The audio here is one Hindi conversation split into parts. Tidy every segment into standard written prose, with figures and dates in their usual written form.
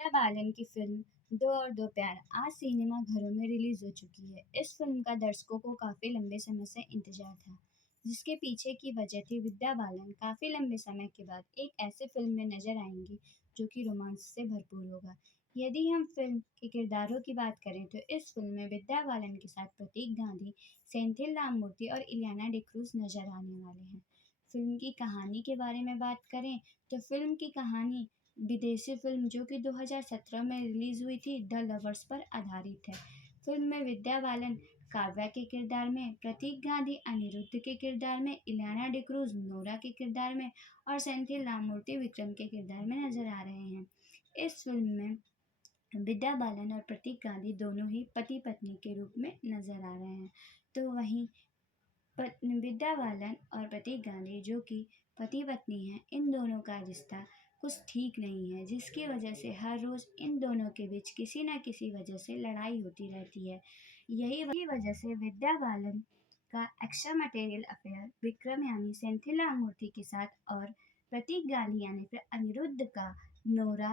विद्या बालन की फिल्म दो और दो प्यार आज सिनेमा घरों में रिलीज हो चुकी है। इस फिल्म का दर्शकों को काफी लंबे समय से इंतजार था, जिसके पीछे की वजह थी विद्या बालन काफी लंबे समय के बाद एक ऐसे फिल्म में नजर आएंगी जो कि रोमांस से भरपूर होगा। यदि हम फिल्म के किरदारों की बात करें तो इस फिल्म में विद्या बालन के साथ प्रतीक गांधी, सेंथिल राममूर्ति और इलियाना डिक्रूज नजर आने वाले हैं। फिल्म की कहानी के बारे में बात करें तो फिल्म की कहानी विदेशी फिल्म जो कि 2017 में रिलीज हुई थी द लवर्स पर आधारित है। फिल्म में विद्या बालन काव्या के किरदार में, प्रतीक गांधी अनिरुद्ध के किरदार में, इलियाना डिक्रूज नोरा के किरदार में और सेंथिल राममूर्ति विक्रम के किरदार में नजर आ रहे हैं। इस फिल्म में विद्या बालन और प्रतीक गांधी दोनों ही पति पत्नी के रूप में नजर आ रहे हैं। तो वहीं विद्या बालन और प्रतीक गांधी जो कि पति पत्नी हैं, इन दोनों का रिश्ता कुछ ठीक नहीं है, जिसकी वजह से हर रोज इन दोनों के बीच किसी न किसी वजह से लड़ाई होती रहती है। यही वजह से विद्या बालन का एक्स्ट्रा मटेरियल अफेयर विक्रम यानी सेंथिल राममूर्ति के साथ और प्रतीक गांधी यानी फिर अनिरुद्ध का नोरा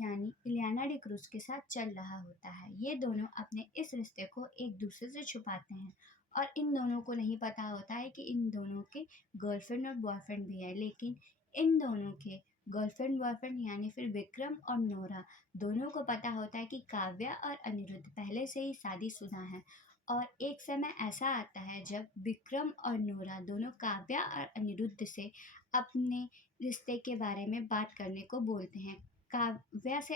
यानी इलियाना डिक्रूज के साथ चल रहा होता है। ये दोनों अपने इस रिश्ते को एक दूसरे से छुपाते हैं और इन दोनों को नहीं पता होता है कि इन दोनों के गर्लफ्रेंड और बॉयफ्रेंड भी है। लेकिन इन दोनों के गर्लफ्रेंड बॉयफ्रेंड यानी फिर विक्रम और नोरा दोनों को पता होता है कि काव्या और अनिरुद्ध पहले से ही शादीशुदा हैं। और एक समय ऐसा आता है जब विक्रम और नोरा दोनों काव्या और अनिरुद्ध से अपने रिश्ते के बारे में बात करने को बोलते हैं। काव्या से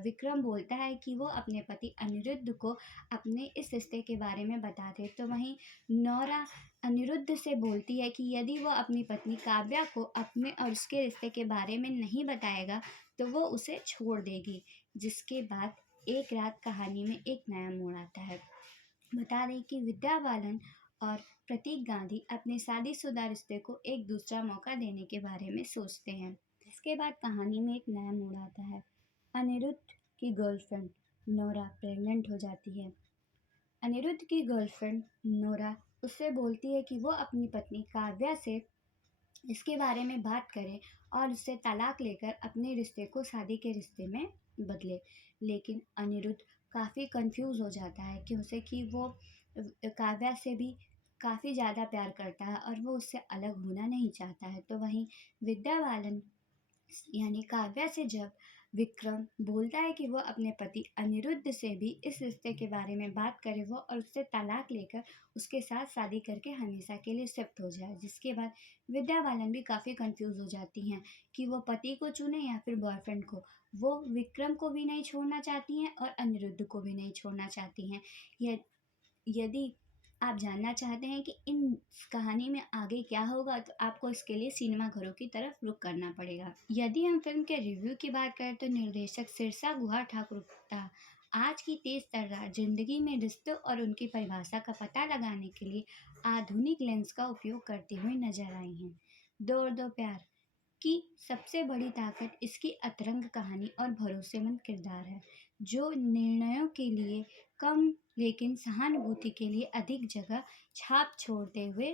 विक्रम बोलता है कि वो अपने पति अनिरुद्ध को अपने इस रिश्ते के बारे में बता दे। तो वहीं नोरा अनिरुद्ध से बोलती है कि यदि वो अपनी पत्नी काव्या को अपने और उसके रिश्ते के बारे में नहीं बताएगा तो वो उसे छोड़ देगी। जिसके बाद एक रात कहानी में एक नया मोड़ आता है। बता दें कि विद्या बालन और प्रतीक गांधी अपने शादीशुदा रिश्ते को एक दूसरा मौका देने के बारे में सोचते हैं। इसके बाद कहानी में एक नया मोड़ आता है। अनिरुद्ध की गर्लफ्रेंड नोरा प्रेग्नेंट हो जाती है। अनिरुद्ध की गर्लफ्रेंड नोरा उससे बोलती है कि वो अपनी पत्नी काव्या से इसके बारे में बात करे और उससे तलाक लेकर अपने रिश्ते को शादी के रिश्ते में बदले। लेकिन अनिरुद्ध काफ़ी कंफ्यूज हो जाता है क्योंकि कि वो काव्या से भी काफ़ी ज़्यादा प्यार करता है और वो उससे अलग होना नहीं चाहता है। तो वहीं विद्या बालन यानी काव्या से जब विक्रम बोलता है कि वो अपने पति अनिरुद्ध से भी इस रिश्ते के बारे में बात करे वो और उससे तलाक लेकर उसके साथ शादी करके हमेशा के लिए शिफ्ट हो जाए। जिसके बाद विद्या बालन भी काफ़ी कंफ्यूज हो जाती हैं कि वो पति को चुने या फिर बॉयफ्रेंड को। वो विक्रम को भी नहीं छोड़ना चाहती हैं और अनिरुद्ध को भी नहीं छोड़ना चाहती हैं। यदि आप जानना चाहते हैं कि इन कहानी में आगे क्या होगा तो आपको इसके लिए सिनेमा घरों की तरफ रुख करना पड़ेगा। यदि हम फिल्म के रिव्यू की बात करें तो निर्देशक सिरसा गुहा ठाकुर आज की तेज तर्रार जिंदगी में रिश्तों और उनकी परिभाषा का पता लगाने के लिए आधुनिक लेंस का उपयोग करते हुए नजर आई हैं। दो और दो प्यार की सबसे बड़ी ताकत इसकी अतरंग कहानी और भरोसेमंद किरदार है, जो निर्णयों के लिए कम लेकिन सहानुभूति के लिए अधिक जगह छाप छोड़ते हुए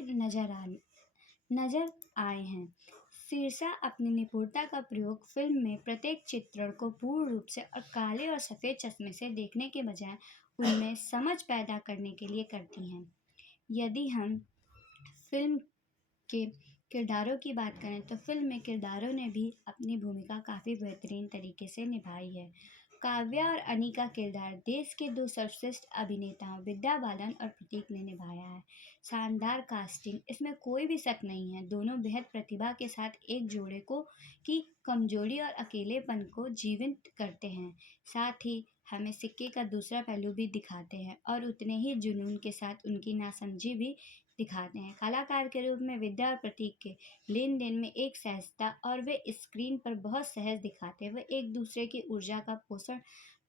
नजर आए हैं। सिरसा अपनी निपुणता का प्रयोग फिल्म में प्रत्येक चित्रण को पूर्ण रूप से और काले और सफ़ेद चश्मे से देखने के बजाय उनमें समझ पैदा करने के लिए करती हैं। यदि हम फिल्म के किरदारों की बात करें तो फिल्म में किरदारों ने भी अपनी भूमिका काफ़ी बेहतरीन तरीके से निभाई है। काव्या और अनी का किरदार देश के दो सर्वश्रेष्ठ अभिनेताओं विद्या बालन और प्रतीक ने निभाया है। शानदार कास्टिंग, इसमें कोई भी शक नहीं है। दोनों बेहद प्रतिभा के साथ एक जोड़े को की कमजोरी और अकेलेपन को जीवंत करते हैं। साथ ही हमें सिक्के का दूसरा पहलू भी दिखाते हैं और उतने ही जुनून के साथ उनकी नासमझी भी दिखाते हैं। कलाकार के रूप में विद्या और प्रतीक के लेन देन में एक सहजता और वे स्क्रीन पर बहुत सहज दिखाते हुए एक दूसरे की ऊर्जा का पोषण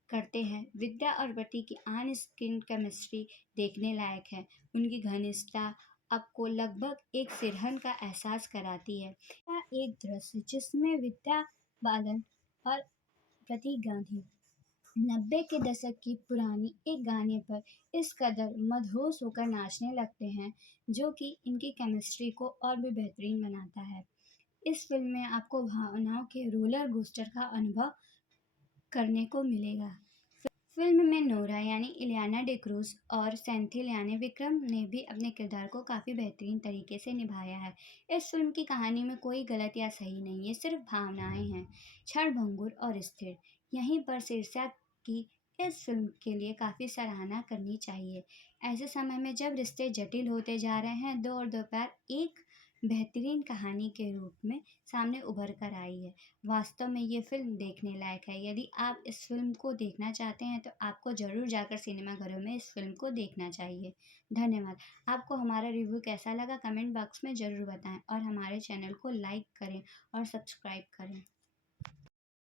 करते हैं। विद्या और प्रतीक की ऑन स्क्रीन केमिस्ट्री देखने लायक है। उनकी घनिष्ठता आपको लगभग एक सिरहन का एहसास कराती है। एक दृश्य जिसमें विद्या बालन और प्रतीक गांधी 90 के दशक की पुरानी एक गाने पर इस कदर मदहोश होकर नाचने लगते हैं, जो कि इनकी केमिस्ट्री को और भी बेहतरीन बनाता है। इस फिल्म में आपको भावनाओं के रोलर कोस्टर का अनुभव करने को मिलेगा। फिल्म में नोरा यानी इलियाना डिक्रूज और सेंथिल यानी विक्रम ने भी अपने किरदार को काफ़ी बेहतरीन तरीके से निभाया है। इस फिल्म की कहानी में कोई गलत या सही नहीं है, सिर्फ भावनाएं हैं, क्षणभंगुर और स्थिर। यहीं पर शीर्षक की इस फिल्म के लिए काफ़ी सराहना करनी चाहिए। ऐसे समय में जब रिश्ते जटिल होते जा रहे हैं, दो और दोपहर एक बेहतरीन कहानी के रूप में सामने उभर कर आई है। वास्तव में ये फ़िल्म देखने लायक है। यदि आप इस फ़िल्म को देखना चाहते हैं तो आपको ज़रूर जाकर सिनेमाघरों में इस फ़िल्म को देखना चाहिए। धन्यवाद। आपको हमारा रिव्यू कैसा लगा कमेंट बॉक्स में ज़रूर बताएं और हमारे चैनल को लाइक करें और सब्सक्राइब करें।